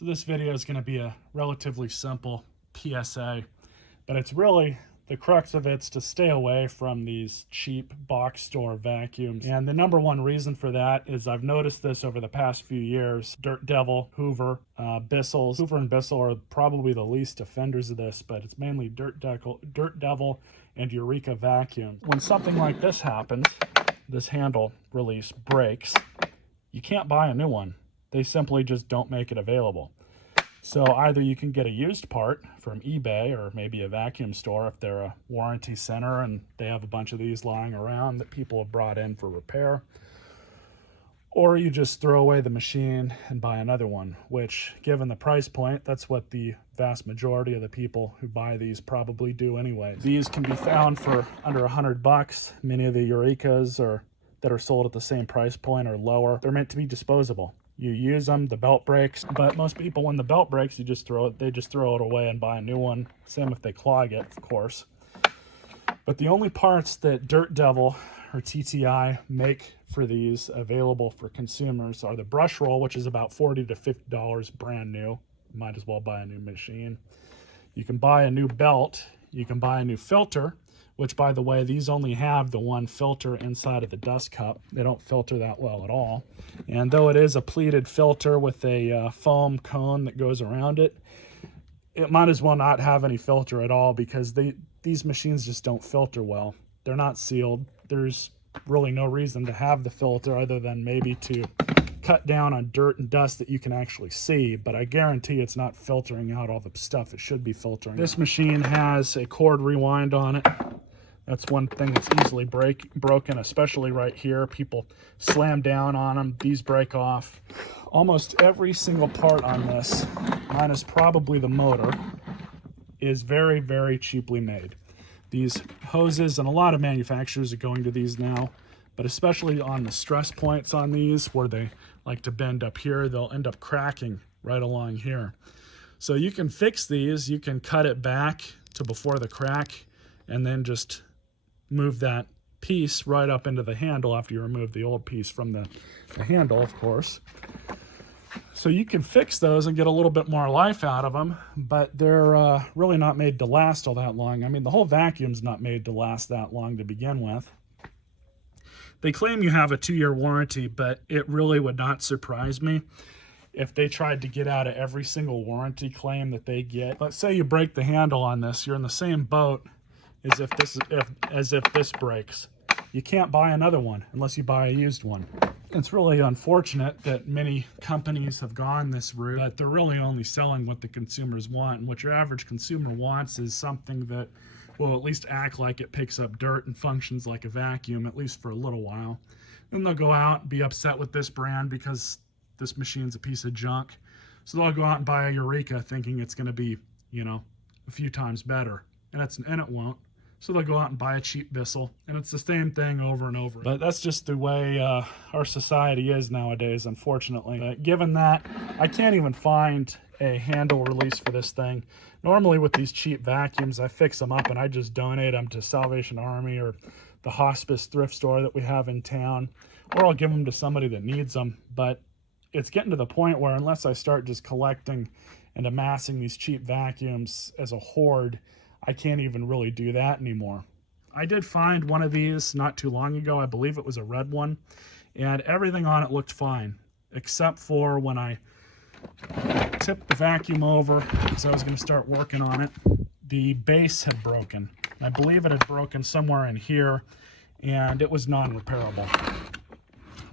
So this video is going to be a relatively simple PSA, but it's really, the crux of it's to stay away from these cheap box store vacuums. And the number one reason for that is I've noticed this over the past few years. Dirt Devil, Hoover, Bissell's. Hoover and Bissell are probably the least offenders of this, but it's mainly Dirt Devil and Eureka vacuum. When something like this happens, this handle release breaks, you can't buy a new one. They simply just don't make it available. So either you can get a used part from eBay or maybe a vacuum store if they're a warranty center and they have a bunch of these lying around that people have brought in for repair, or you just throw away the machine and buy another one, which, given the price point, that's what the vast majority of the people who buy these probably do anyway. These can be found for under $100. Many of the Eurekas that are sold at the same price point or lower. They're meant to be disposable. You use them, the belt breaks, but most people, when the belt breaks, they just throw it away and buy a new one. Same if they clog it, of course. But the only parts that Dirt Devil or TTI make for these available for consumers are the brush roll, which is about $40 to $50 brand new. Might as well buy a new machine. You can buy a new belt. You can buy a new filter, which, by the way, these only have the one filter inside of the dust cup. They don't filter that well at all. And though it is a pleated filter with a foam cone that goes around it, it might as well not have any filter at all, because these machines just don't filter well. They're not sealed. There's really no reason to have the filter other than maybe to cut down on dirt and dust that you can actually see, but I guarantee it's not filtering out all the stuff it should be filtering. This machine has a cord rewind on it. That's one thing that's easily broken, especially right here. People slam down on them. These break off. Almost every single part on this, minus probably the motor, is very, very cheaply made. These hoses, and a lot of manufacturers are going to these now, but especially on the stress points on these where they like to bend up here, they'll end up cracking right along here. So you can fix these. You can cut it back to before the crack and then just move that piece right up into the handle after you remove the old piece from the handle, of course. So you can fix those and get a little bit more life out of them, but they're really not made to last all that long. I mean, the whole vacuum's not made to last that long to begin with. They claim you have a 2-year warranty, but it really would not surprise me if they tried to get out of every single warranty claim that they get. Let's say you break the handle on this, you're in the same boat as if this breaks. You can't buy another one unless you buy a used one. It's really unfortunate that many companies have gone this route, but they're really only selling what the consumers want. And what your average consumer wants is something that will at least act like it picks up dirt and functions like a vacuum, at least for a little while. Then they'll go out and be upset with this brand because this machine's a piece of junk. So they'll go out and buy a Eureka thinking it's gonna be, you know, a few times better. And it won't. So they'll go out and buy a cheap Bissell, and it's the same thing over and over. But that's just the way our society is nowadays, unfortunately. But given that, I can't even find a handle release for this thing. Normally with these cheap vacuums, I fix them up and I just donate them to Salvation Army or the hospice thrift store that we have in town, or I'll give them to somebody that needs them. But it's getting to the point where unless I start just collecting and amassing these cheap vacuums as a hoard, I can't even really do that anymore. I did find one of these not too long ago. I believe it was a red one, and everything on it looked fine, except for when I tipped the vacuum over because I was going to start working on it, the base had broken. I believe it had broken somewhere in here, and it was non-repairable.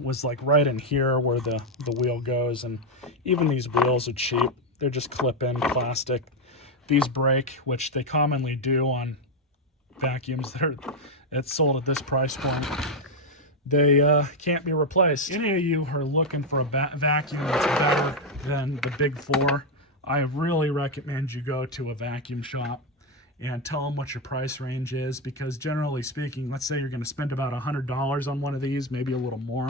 It was like right in here where the wheel goes, and even these wheels are cheap. They're just clip-in plastic. These break, which they commonly do on vacuums that's sold at this price point. They can't be replaced. Any of you who are looking for a vacuum that's better than the big four, I really recommend you go to a vacuum shop and tell them what your price range is, because generally speaking, let's say you're going to spend about $100 on one of these, maybe a little more.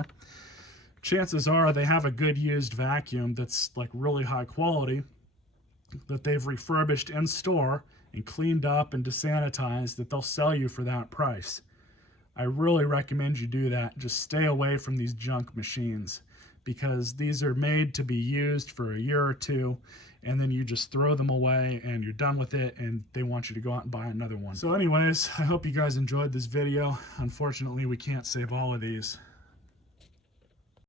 Chances are they have a good used vacuum that's like really high quality, that they've refurbished in store and cleaned up and desanitized, that they'll sell you for that price. I really recommend you do that. Just stay away from these junk machines, because these are made to be used for a year or two, and then you just throw them away and you're done with it, and they want you to go out and buy another one. So anyways, I hope you guys enjoyed this video. Unfortunately, we can't save all of these.